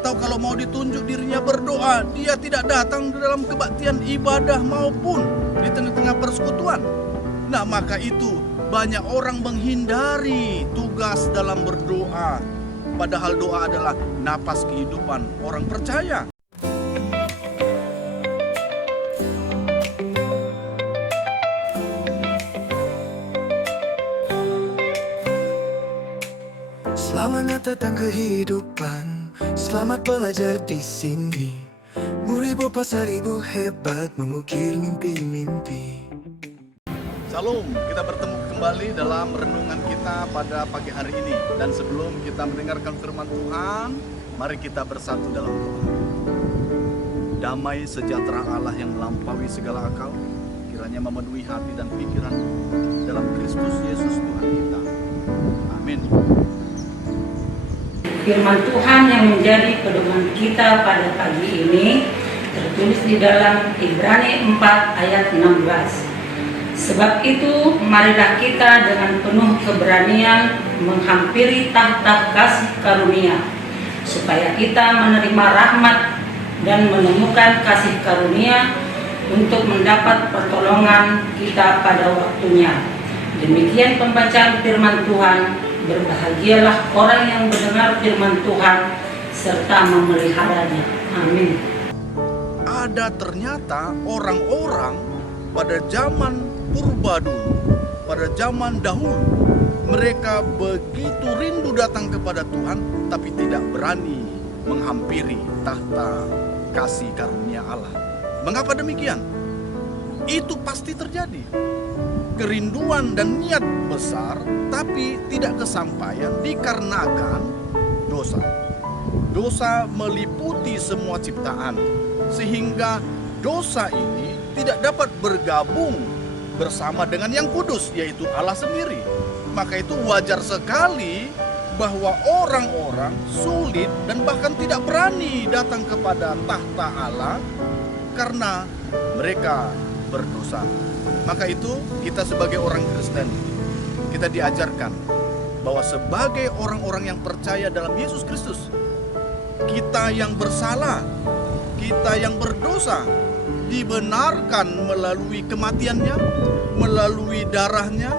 Atau kalau mau ditunjuk dirinya berdoa, dia tidak datang dalam kebaktian ibadah maupun di tengah-tengah persekutuan. Nah, maka itu banyak orang menghindari tugas dalam berdoa. Padahal doa adalah napas kehidupan orang percaya. Selamat datang kehidupan, selamat belajar di sini. Beribu pasar ibu hebat mengukir mimpi-mimpi. Salam, kita bertemu kembali dalam renungan kita pada pagi hari ini. Dan sebelum kita mendengarkan firman Tuhan, mari kita bersatu dalam doa. Damai sejahtera Allah yang melampaui segala akal, kiranya memenuhi hati dan pikiran dalam Kristus Yesus Tuhan kita. Amin. Firman Tuhan yang menjadi pedoman kita pada pagi ini tertulis di dalam Ibrani 4 ayat 16. Sebab itu marilah kita dengan penuh keberanian menghampiri tahta kasih karunia, supaya kita menerima rahmat dan menemukan kasih karunia untuk mendapat pertolongan kita pada waktunya. Demikian pembacaan firman Tuhan. Berbahagialah orang yang mendengar firman Tuhan serta memeliharanya. Amin. Ada ternyata orang-orang pada zaman purba dulu, pada zaman dahulu, mereka begitu rindu datang kepada Tuhan, tapi tidak berani menghampiri tahta kasih karunia Allah. Mengapa demikian? Itu pasti terjadi. Kerinduan dan niat besar, tapi tidak kesampaian dikarenakan dosa. Dosa meliputi semua ciptaan, sehingga dosa ini tidak dapat bergabung bersama dengan yang kudus, yaitu Allah sendiri. Maka itu wajar sekali bahwa orang-orang sulit dan bahkan tidak berani datang kepada tahta Allah karena mereka berdosa. Maka itu kita sebagai orang Kristen, kita diajarkan bahwa sebagai orang-orang yang percaya dalam Yesus Kristus, kita yang bersalah, kita yang berdosa, dibenarkan melalui kematiannya, melalui darahnya,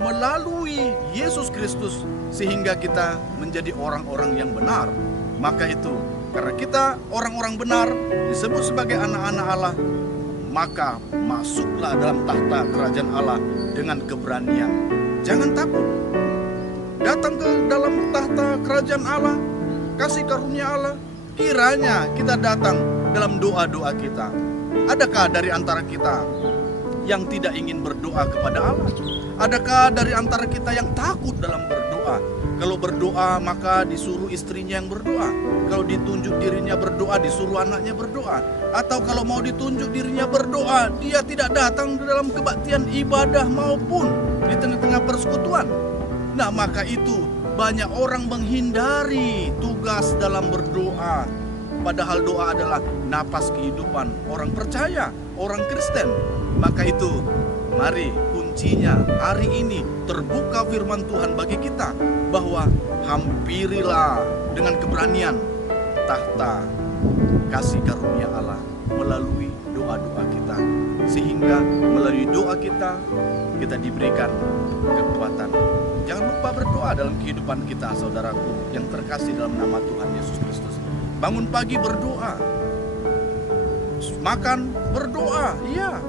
melalui Yesus Kristus, sehingga kita menjadi orang-orang yang benar. Maka itu, karena kita orang-orang benar, disebut sebagai anak-anak Allah, maka masuklah dalam tahta kerajaan Allah dengan keberanian. Jangan takut. Datang ke dalam tahta kerajaan Allah, kasih karunia Allah. Kiranya kita datang dalam doa-doa kita. Adakah dari antara kita yang tidak ingin berdoa kepada Allah? Adakah dari antara kita yang takut dalam berdoa? Kalau berdoa maka disuruh istrinya yang berdoa. Kalau ditunjuk dirinya berdoa, disuruh anaknya berdoa. Atau kalau mau ditunjuk dirinya berdoa, dia tidak datang dalam kebaktian ibadah maupun di tengah-tengah persekutuan. Nah, maka itu banyak orang menghindari tugas dalam berdoa. Padahal doa adalah napas kehidupan orang percaya, orang Kristen. Maka itu, mari kuncinya hari ini terbuka firman Tuhan bagi kita bahwa hampirilah dengan keberanian tahta kasih karunia Allah melalui doa-doa kita, sehingga melalui doa kita diberikan kekuatan. Jangan lupa berdoa dalam kehidupan kita, saudaraku yang terkasih dalam nama Tuhan Yesus Kristus. Bangun pagi berdoa, makan berdoa, iya.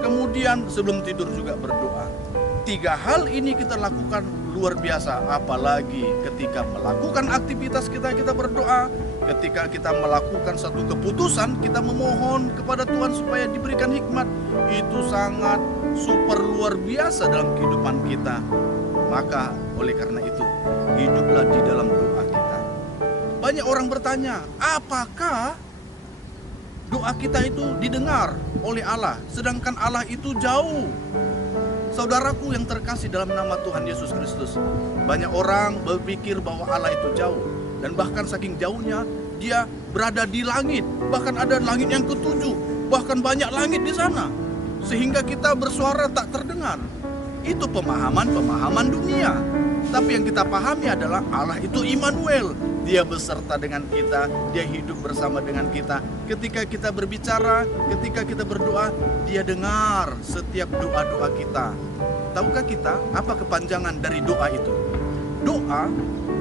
Kemudian sebelum tidur juga berdoa. 3 hal ini kita lakukan luar biasa. Apalagi ketika melakukan aktivitas kita berdoa. Ketika kita melakukan satu keputusan, kita memohon kepada Tuhan supaya diberikan hikmat. Itu sangat super luar biasa dalam kehidupan kita. Maka oleh karena itu, hiduplah di dalam doa kita. Banyak orang bertanya, apakah doa kita itu didengar oleh Allah, sedangkan Allah itu jauh? Saudaraku yang terkasih dalam nama Tuhan Yesus Kristus, banyak orang berpikir bahwa Allah itu jauh. Dan bahkan saking jauhnya, dia berada di langit. Bahkan ada langit yang ke-7, bahkan banyak langit di sana. Sehingga kita bersuara tak terdengar. Itu pemahaman dunia. Tapi yang kita pahami adalah Allah itu Immanuel, Dia beserta dengan kita, dia hidup bersama dengan kita. Ketika kita berbicara, ketika kita berdoa, dia dengar setiap doa-doa kita. Tahukah kita apa kepanjangan dari doa itu? Doa,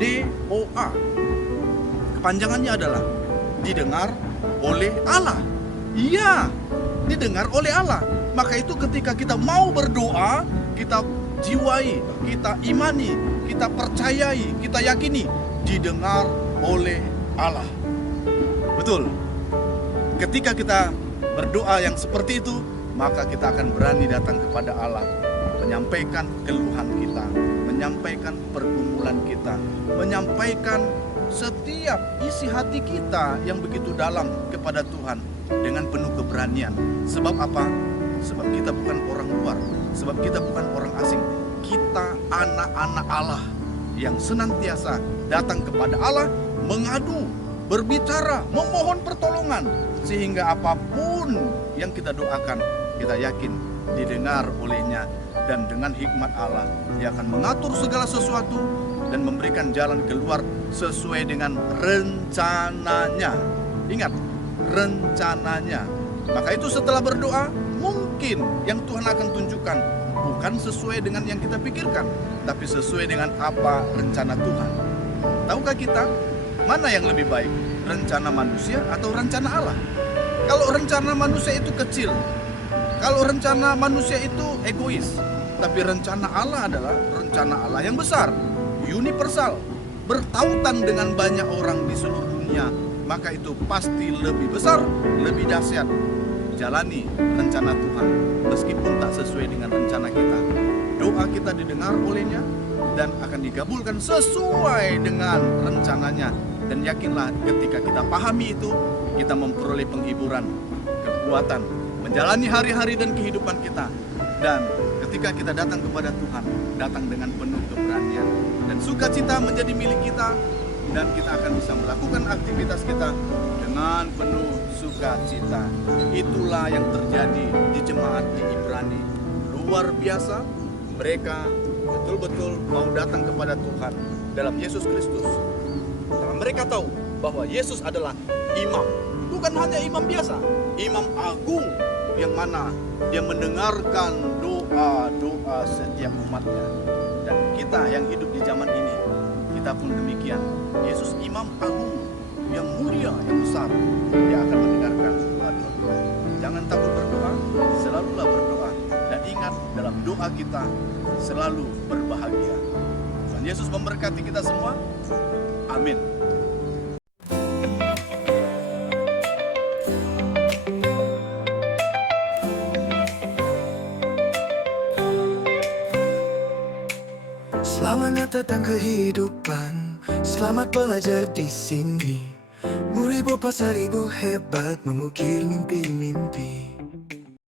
D-O-A. Kepanjangannya adalah didengar oleh Allah. Iya, didengar oleh Allah. Maka itu ketika kita mau berdoa, kita jiwai, kita imani, kita percayai, kita yakini didengar oleh Allah. Betul. Ketika kita berdoa yang seperti itu, maka kita akan berani datang kepada Allah, menyampaikan keluhan kita, menyampaikan pergumulan kita, menyampaikan setiap isi hati kita yang begitu dalam kepada Tuhan dengan penuh keberanian. Sebab apa? Sebab kita bukan orang luar, sebab kita bukan orang asing. Kita anak-anak Allah yang senantiasa datang kepada Allah, mengadu, berbicara, memohon pertolongan, sehingga apapun yang kita doakan, kita yakin didengar olehnya. Dan dengan hikmat Allah, dia akan mengatur segala sesuatu dan memberikan jalan keluar sesuai dengan rencananya. Ingat, rencananya. Maka itu setelah berdoa, mungkin yang Tuhan akan tunjukkan bukan sesuai dengan yang kita pikirkan, tapi sesuai dengan apa rencana Tuhan. Tahukah kita mana yang lebih baik, rencana manusia atau rencana Allah? Kalau rencana manusia itu kecil, kalau rencana manusia itu egois, tapi rencana Allah adalah rencana Allah yang besar, universal, bertautan dengan banyak orang di seluruh dunia. Maka itu pasti lebih besar, lebih dahsyat. Jalani rencana Tuhan meskipun tak sesuai dengan rencana kita. Doa kita didengar olehnya dan akan dikabulkan sesuai dengan rencananya. Dan yakinlah ketika kita pahami itu, kita memperoleh penghiburan, kekuatan, menjalani hari-hari dan kehidupan kita. Dan ketika kita datang kepada Tuhan, datang dengan penuh keberanian dan sukacita menjadi milik kita. Dan kita akan bisa melakukan aktivitas kita dengan penuh sukacita. Itulah yang terjadi di jemaat di Ibrani. Luar biasa, mereka betul-betul mau datang kepada Tuhan dalam Yesus Kristus. Karena mereka tahu bahwa Yesus adalah imam. Bukan hanya imam biasa, imam agung yang mana dia mendengarkan doa-doa setiap umatnya. Dan kita yang hidup di zaman ini, kita pun demikian. Yesus imam agung yang mulia, yang besar, dia akan mendengarkan doa-doa kita. Jangan takut berdoa, selalulah berdoa. Dan ingat, dalam doa kita selalu berbahagia. Tuhan Yesus memberkati kita semua. Amin. Selamat datang kehidupan, selamat belajar di sini. Murid pasar ibu hebat mengukir mimpi-mimpi.